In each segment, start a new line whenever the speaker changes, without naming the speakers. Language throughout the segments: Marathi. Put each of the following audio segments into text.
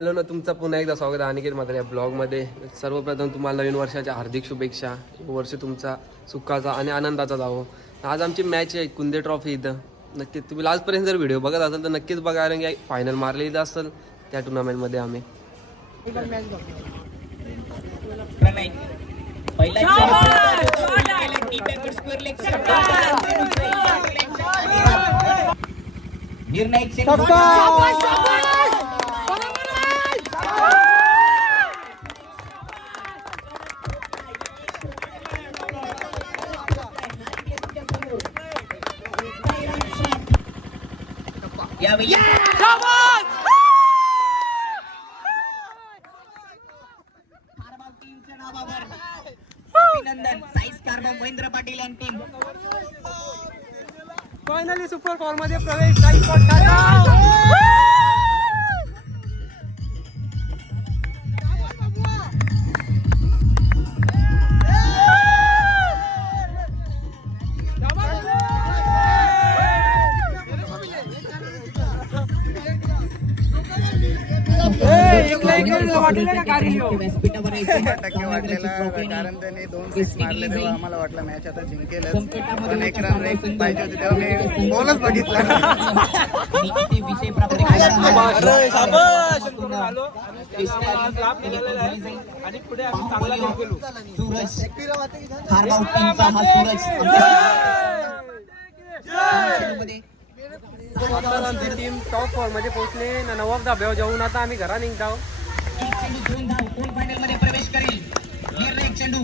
हॅलो ना तुमचं पुन्हा एकदा स्वागत आहे अनिकेत मात्र या ब्लॉगमध्ये. सर्वप्रथम तुम्हाला नवीन वर्षाच्या हार्दिक शुभेच्छा. हे वर्ष तुमचा सुखाचा आणि आनंदाचा जावं. आज आमची मॅच आहे कुंदे ट्रॉफी इथं. नक्की तुम्ही लास्टपर्यंत जर व्हिडिओ बघत असाल तर नक्कीच बघा कारण की फायनल मारलेली असेल त्या टुर्नामेंटमध्ये आम्ही.
प्रणय पहिला निर्णायक चेंडू यावेळी. अभिनंदन. महेंद्र पाटील आणि टीम
फायनली सुपर फॉरमध्ये प्रवेश.
व्यासपीठावर
कारण त्यांनी दोन सिक्स मारले तेव्हा आम्हाला वाटलं मॅच आता जिंकेलच. पण एक रन रेस पाहिजे होती तेव्हा मी बॉलच बघितला.
आणि विषय प्राप्त केले. सूरज. हा सूरज.
आमची टीम टॉप फॉरमध्ये पोहोचले. नवाब धाब्यावर जाऊन आता आम्ही घरा
एक चेंडू दोन धाव कोण फायनलमध्ये प्रवेश करेल? निर्णय चेंडू.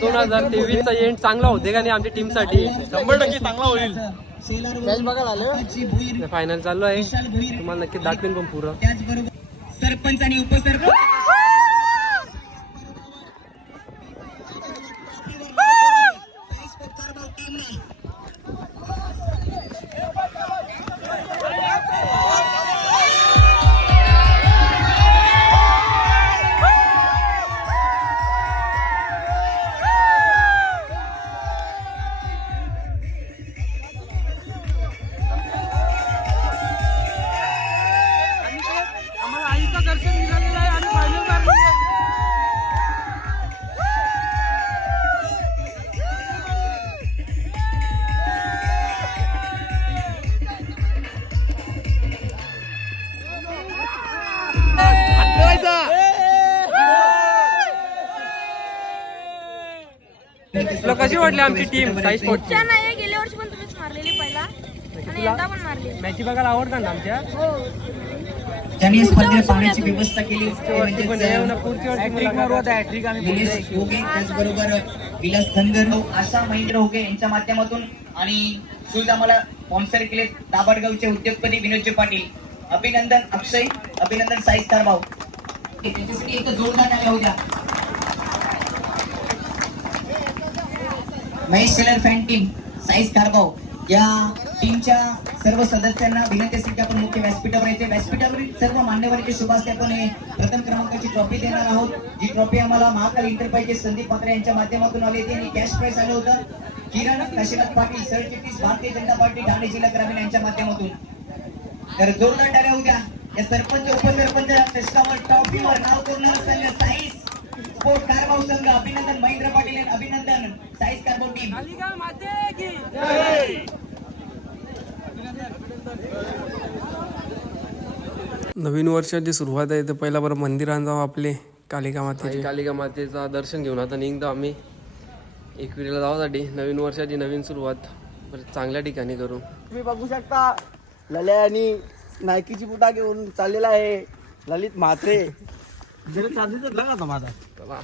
दोन हजार तेवीस चा एंड चांगला होते का नाही आमच्या टीमसाठी शंभर टक्के चांगला होईल.
मॅच बघायला आलं
फायनल चालू आहे. तुम्हाला नक्की दाखवेन पण पुरं.
त्याचबरोबर सरपंच आणि उपसरपंच.
कशी वाटली आमची टीम साई स्पोर्ट
त्या नाही गेल्या वर्षी पण तुम्हीच मारलेली पहिला. आणि यंदा पण मारली.
मॅची बघायला आवडतात ना आमच्या?
हो.
त्यांनी स्पर्धेत पाण्याची व्यवस्था केली. निलेश होगे त्याचबरोबर विलास धनगर आशा महेंद्र होगे यांच्या माध्यमातून आणि शूज आम्हाला स्पॉन्सर केले दाबाडगावचे उद्योगपती विनोदचे पाटील. अभिनंदन अक्षय अभिनंदन साईज कारभाव त्यांच्यासाठी एक जोरदार टाळ्या होत्या. Mahesh Tailor fan team size कारभाव या टीमच्या सर्व सदस्यांना विनंती असेल की आपण मुख्य व्यासपीठावर यायचे. व्यासपीठावरील सर्व मान्यवरांचे शुभ आपण प्रथम क्रमांकाची ट्रॉफी देणार आहोत. जी ट्रॉफी आम्हाला महाकाल इंटरपाईचे संदीप पात्रे यांच्या माध्यमातून आली होती आणि कॅश प्राइस आलं होतं. किरण काशीनाथ पाटील सरचिटणीस भारतीय जनता पार्टी ठाणे जिल्हा ग्रामीण यांच्या माध्यमातून. तर जोरदार टाळ्या होत्या या सरपंच उपसरपंच टॉफीवर नाव कोरणार संघ साईज स्पोर्ट कारभाव संघ अभिनंदन महेंद्र पाटील आणि अभिनंदन साईज कारभाव टीम
नवीन वर्षाची सुरुवात आहे तर पहिला बरं मंदिरात जाऊ आपले कालिका मातेचे. कालिका मातेचा दर्शन घेऊन आता निघतो आम्ही. एकविरीला जावासाठी नवीन वर्षाची नवीन सुरुवात. बरं चांगल्या ठिकाणी करू.
तुम्ही बघू शकता लल्या आणि नायकीची बुटा घेऊन चाललेला आहे ललित म्हात्रे. माझा.
चला.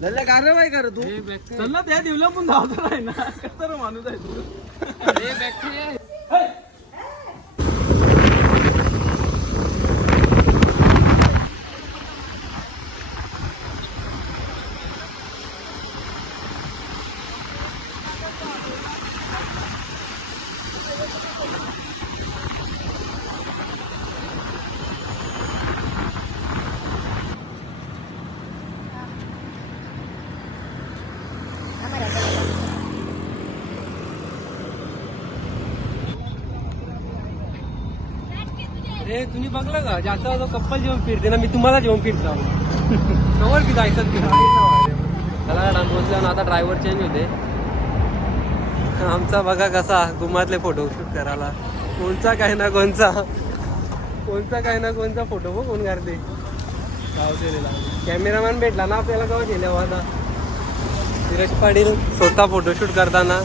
लल्या कारवाई कर तू.
चल त्या दिवला पण धावता नाही ना. कसं माणूस आहे तू?
अरे तुम्ही बघलं का? जास्त जो कप्पल जेवण फिरते ना मी तुम्हाला जेवण फिरतो. कवर की जायचं त्याला पोहोचल्यावर आता ड्रायव्हर चेंज होते. आमचा बघा कसा गुमातले फोटो शूट करायला. कोणचा काय ना कोणचा. कोणचा काय ना कोणचा फोटो बघ कोण करते कॅमेरामॅन भेटला ना आपल्याला केव्हा गेल्या आता. धीरज पाटील स्वतः फोटोशूट करताना.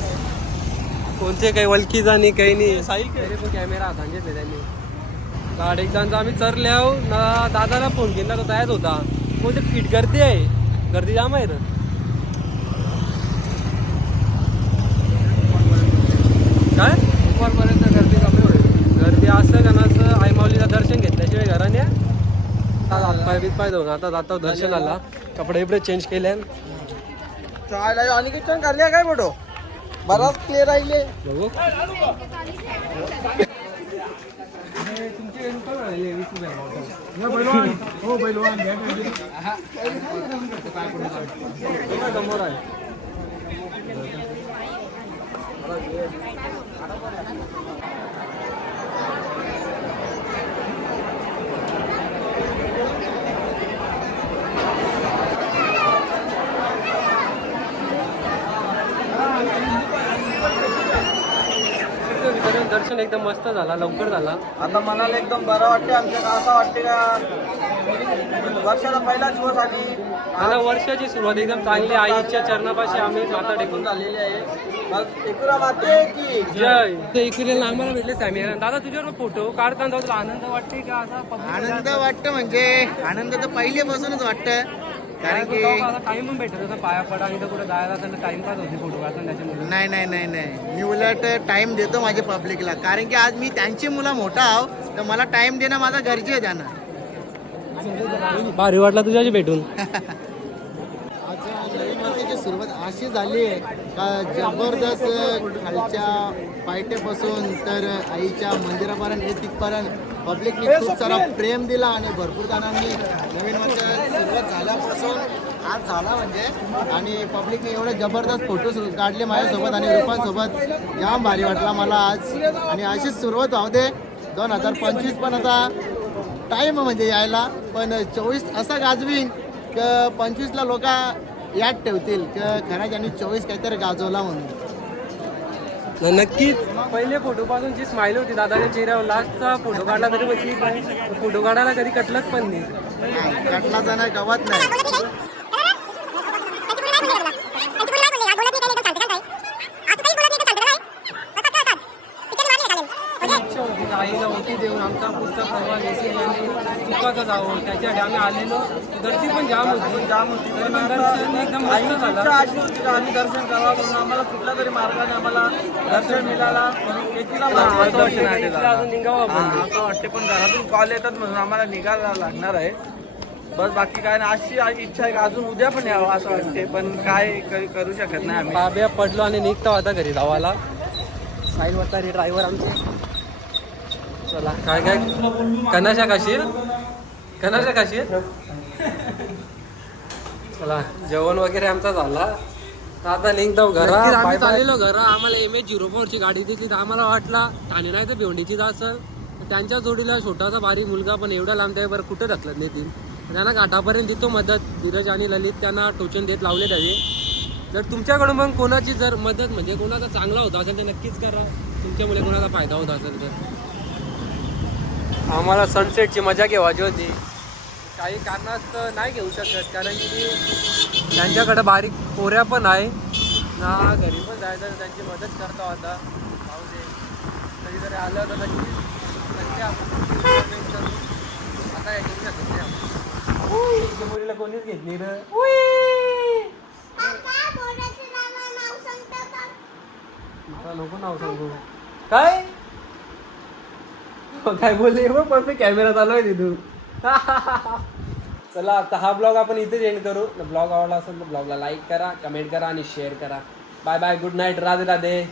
कोणते काही वलकीचा आणि काही नाही. साई पण कॅमेरा हातात घेतले त्यांनी. गाड एकदा आम्ही चरले आहो ना दादाला फोन केला तो तयार होता. कोणते फिट गर्दी आहे. गर्दी जाम आहे ना काय? दुपारपर्यंत गर्दी कमी होईल गर्दी असं का नसं आई माऊलीचं दर्शन घेतल्याशिवाय घराने हातपाय बितपाय धुवून आता जातो दर्शनाला. कपडे बिपडे चेंज केले.
आणि किचन काय फोटो? बराच क्लिअर राहिले
बघू तुमचे रुपये मिळाले वीस रुपये
हो बैलवान.
समोर आहे वितरण दर्शन एकदम मस्त झाला लवकर झाला.
आता मनाला एकदम बरं वाटते आमच्या का असं वाटते का वर्षाचा पहिला दिवस आली
मला वर्षाची सुरुवात एकदम चांगली आईच्या चरणापाशी आम्ही माता टेकून
झालेली आहे. मग की?
जय. ते इकडे आम्हाला भेटले सॅमी. दादा तुझ्यावर फोटो काढताना तुला आनंद वाटते का? असा
आनंद वाटतं म्हणजे आनंद तर पहिल्यापासूनच वाटतं. कारण की
टाइम पण भेटत होता पाया पडा तर कुठे जायला असेल टाइमपास होते फोटो काढताना त्याच्यामुळे.
नाही नाही नाही नाही. मी उलट टाइम देतो माझ्या पब्लिकला कारण की आज मी त्यांची मुलं मोठा आहो तर मला टाइम देणं माझा गरजे आहे त्यांना.
भारी वाटला तुझ्याशी भेटून.
आज नवीन वर्षाची सुरुवात अशी झाली आहे का जबरदस्त खालच्या पायट्यापासून तर आईच्या मंदिरापर्यंत हे तिथपर्यंत पब्लिकने खूप सारा प्रेम दिला आणि भरपूर जणांनी नवीन वर्ष सुरुवात झाल्यापासून आज झाला म्हणजे. आणि पब्लिकने एवढे जबरदस्त फोटो काढले माझ्यासोबत आणि रुपांसोबत. जाम भारी वाटला मला आज. आणि अशीच सुरुवात होऊ दे. दोन हजार पंचवीस पण आता टाईम म्हणजे यायला. पण चोवीस असा गाजवीन क पंचवीसला लोक याद ठेवतील क खरा ज्यांनी चोवीस काहीतरी गाजवला म्हणून.
नक्कीच. पहिले फोटो पासून जी स्माईल होती दादाच्या चेहऱ्यावर लास्टचा फोटो काढला तरी बघली फोटो काढायला कधी कटलत पण नाही.
नाही, कटला जाणार गवत नाही
इच्छा होती आईला ओटी देऊन आमचा पुढचा प्रवास येशील आणि सुखाचा जावं त्याच्यासाठी आम्ही आलेलो. गर्दी पण जाम होती. जाम होती. तरी पण दर्शन एकदम मस्त झालं.
अशी होती का आम्ही दर्शन करावं म्हणून आम्हाला कुठल्या तरी मार्गाने आम्हाला दर्शन मिळाला. एकीला
अजून निघावं
असं वाटते पण घरातून कॉल येतात म्हणून आम्हाला निघायला लागणार आहे. बस बाकी काय नाही अशी इच्छा आहे का अजून उद्या पण यावं असं वाटते पण काय करू शकत नाही आम्ही.
बाब्या पडलो आणि निघतो आता घरी धावाला साईड वरता रे ड्रायव्हर आमचे. चला काय काय? कनाशा काशीर कनाशा काशीर? चला जेवण वगैरे आमचा झाला. आता निघतो घरा आम्ही चाललेलो घरा. आम्हाला एम एच झिरो फोरची गाडी दिसली तर आम्हाला वाटला ठाणे नाही तर भिवंडीचीच असेल. तर त्यांच्या जोडीला छोटासा बारीक मुलगा पण एवढा लांब आहे बरं कुठे ढकलत नाही ती. त्यांना घाटापर्यंत देतो मदत. धीरज आणि ललित त्यांना टोचन देत लावले त्याचे. जर तुमच्याकडून मग कोणाची जर मदत म्हणजे कोणाचा चांगला होता असेल तर नक्कीच करा. तुमच्यामुळे कोणाचा फायदा होत असेल तर. आम्हाला सनसेटची मजा घेवायची होती. काही कारणास्तव नाही घेऊ शकत कारण की त्यांच्याकडे बारीक पोऱ्या पण आहे. ना घरी पण जायचं त्यांची मदत करता होता जाऊ दे. कधीतरी आलं तर नक्की. आता मुलीला कोणीच घेत नाही रे. मला नको नाव सांगू. काय? काय बोलले? बघ परफेक्ट कॅमेरा चालू आहे तिथून. चला आता हा ब्लॉग आपण इथेच एंड करू. ब्लॉग आवडला असेल तर ब्लॉगला लाईक करा कमेंट करा आणि शेअर करा. Bye bye good night Radhe Radhe.